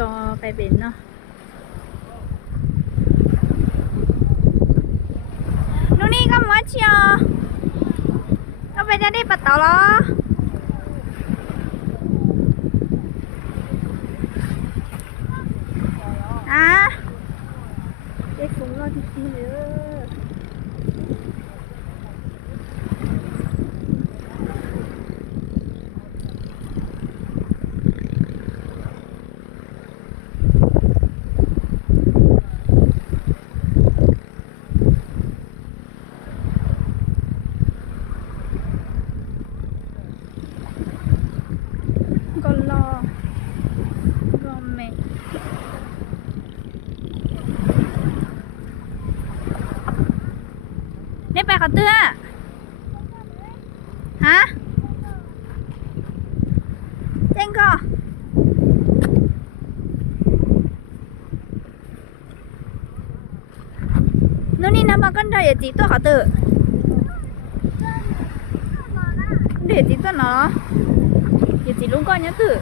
รอไปเป็นเนาะนู่นนี่ก็มาเชียวก็ไปได้ปัตตาลออ่ะเด็กผมรอที่นี่เลยก็รอเมย์ได้ไปเขาเตื้อฮะเจ๊งก็นู่นนี่นะบางกันได้จีตัวเขาเตื้อเดี๋ยวจีตัวเนาะเดี๋ยวจีลุงก้อนเนี้ยตื้อ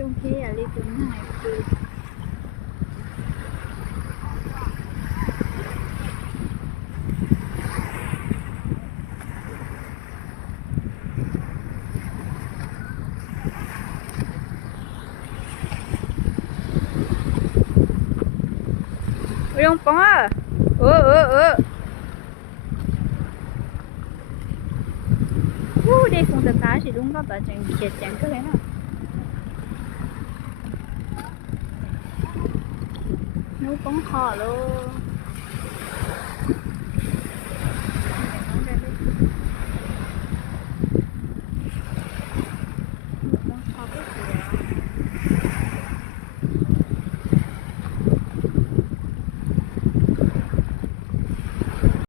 ยงเฮียเลยถึงหายคือยงปองอ่ะđây không được cá thì đúng có bà chẳng chết chẳng cứ thế nào nấu con kho luôn